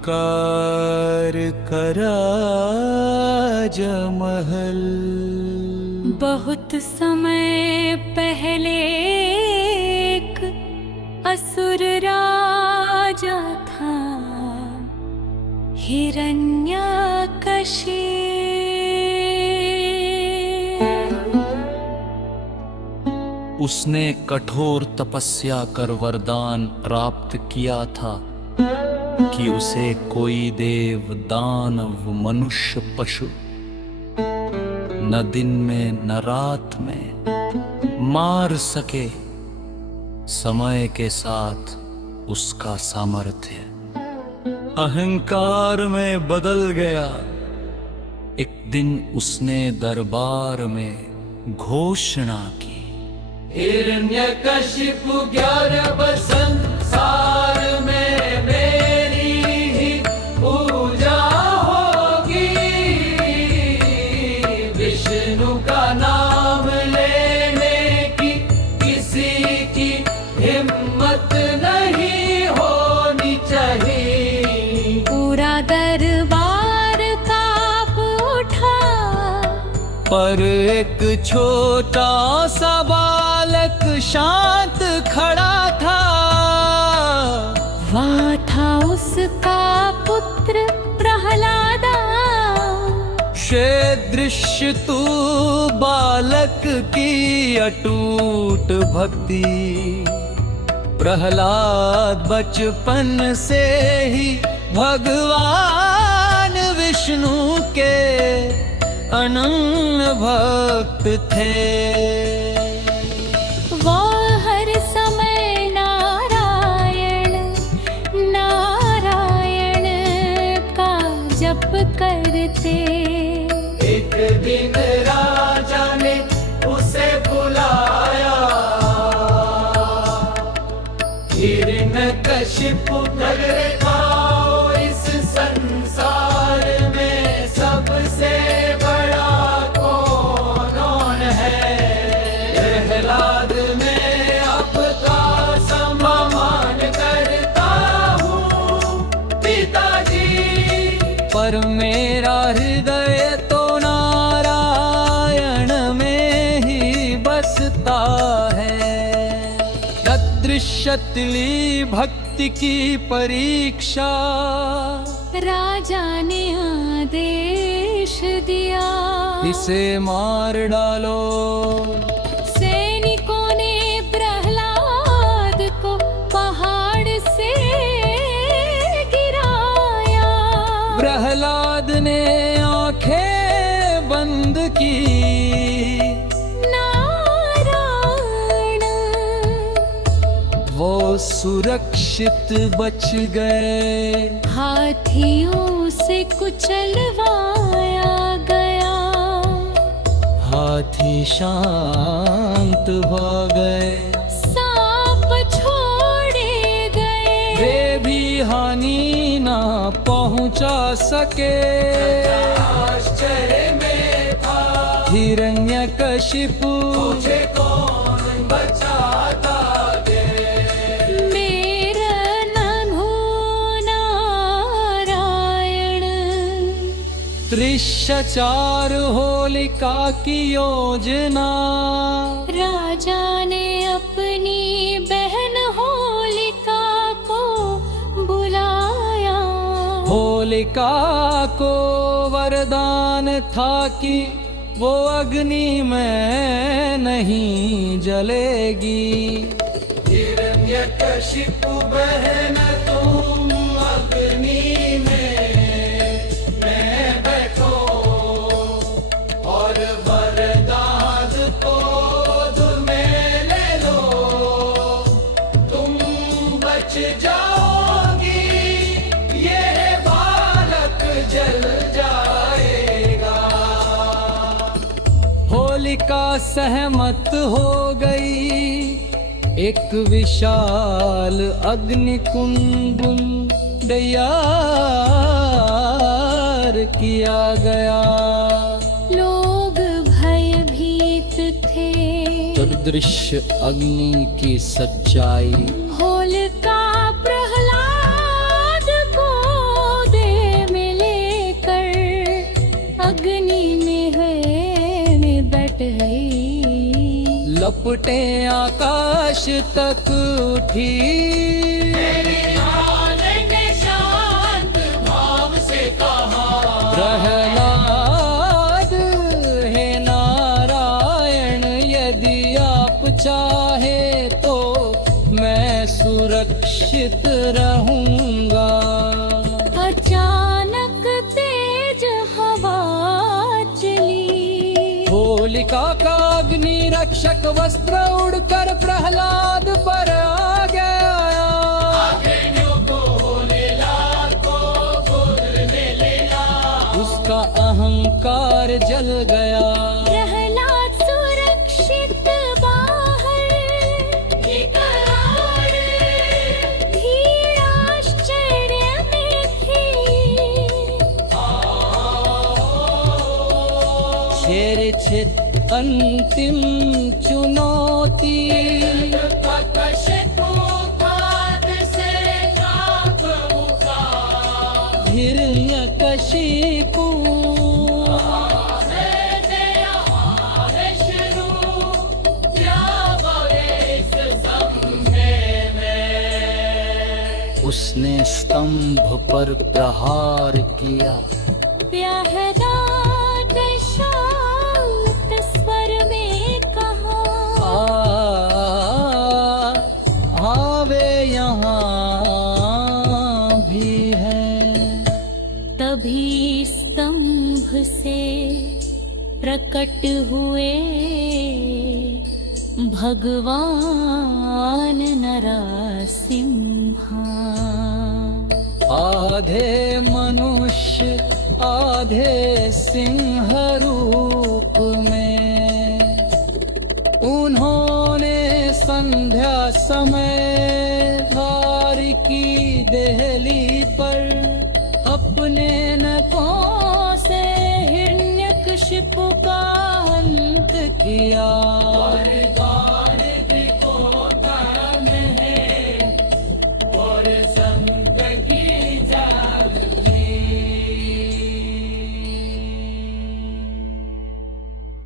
उपकार करा जमहल। बहुत समय पहले एक असुर राजा था, हिरण्यकशिपु। उसने कठोर तपस्या कर वरदान प्राप्त किया था कि उसे कोई देव दानव मनुष्य पशु न दिन में न रात में मार सके। समय के साथ उसका सामर्थ्य अहंकार में बदल गया। एक दिन उसने दरबार में घोषणा की, हिरण्यकशिपु 11 संसार में मेरी ही पूजा होगी। विष्णु का नाम लेने की किसी की हिम्मत नहीं होनी चाहिए। पूरा दरबार कांप उठा, पर एक छोटा सा बालक शांत खड़ा था। वह था उसका पुत्र प्रहलादा। शे दृश्य तू बालक की अटूट भक्ति। प्रहलाद बचपन से ही भगवान विष्णु के अनन्य भक्त थे। वो हर समय नारायण नारायण का जप करते। एक दिन राजा ने उसे बुलाया, हिरण्यकशिपु नगरे खाओ, इस संसार में सबसे बड़ा कौन है। प्रहलाद में आपका सम्मान करता हूँ पिताजी, पर मेरा हृदय तो नारायण में ही बसता है। दृश्यतली भक्ति की परीक्षा राजा ने आदेश दिया, इसे मार डालो। सैनिकों ने प्रहलाद को पहाड़ से गिराया। प्रहलाद ने आंखें बंद की, नारायण वो सुरक्षित बच गए। हाथियों से कुचलवाया गया। हाथी शांत हो गए, सांप छोड़े गए। वे भी हानि ना पहुंचा सके। आश्चर्य में था हिरण्यकशिपु, मुझे कौन बचाता दे। मेरा नभो नारायण। दृश्यचार होलिका की योजना। राजा ने अपनी बहन होलिका को बुलाया। होलिका को वरदान था कि वो अग्नि में नहीं जलेगी। हिरण्यकशिपु बहन तुम अग्नि में बैठो, और वरदान को तुम्हें ले लो। तुम बच जाओगी, ये बालक जल जाएगा। होलिका सहमत हो गई। एक विशाल अग्निकुंड तैयार किया गया। लोग भयभीत थे। दृश्य अग्नि की सच्चाई। होलिका प्रहलाद को लपटे आकाश तक उठी। शांत भाव से कहा, प्रहलाद हे नारायण, यदि आप चाहे तो मैं सुरक्षित रहूंगा। अचानक तेज हवा चली, होलिका का अग्नि रक्षक वस्त्र उड़कर प्रहलाद पर आ गया। उसका अहंकार जल गया। प्रहलाद सुरक्षित बाहर, भीड़ आश्चर्य में थी। शेरछित अंतिम चुनौती, हिरण्यकशिपु उसने स्तंभ पर प्रहार किया। प्रहलाद शांत स्वर में कहा, वे यहाँ भी है। तभी स्तंभ से प्रकट हुए भगवान नरसिम्हा। आधे मनुष्य आधे सिंह रूप में उन्होंने संध्या समय द्वारिकी देहली पर अपने नखों से हिरण्यकशिपु का अंत किया।